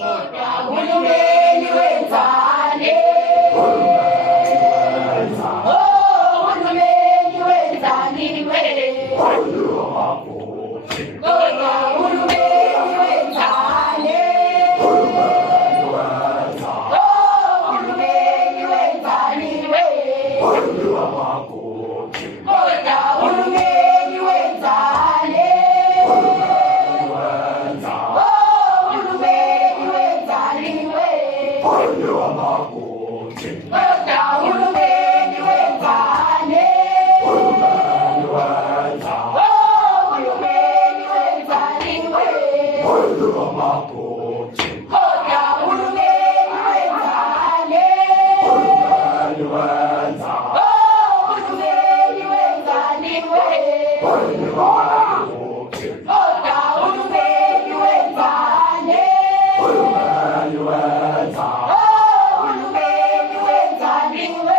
Uhulumeni wenzani? Uhulumeni wenzani we? Kodwa uhulumeni wenzani? Uhulumeni wenzani we? Kodwa uhulumeni wenzani? Uhulumeni wenzani we? Kodwa uhulumeni wenzani? Uhulumeni wenzani we? Kodwa uhulumeni wenzani? Uhulumeni wenzani we? Kodwa uhulumeni wenzani? Uhulumeni wenzani we?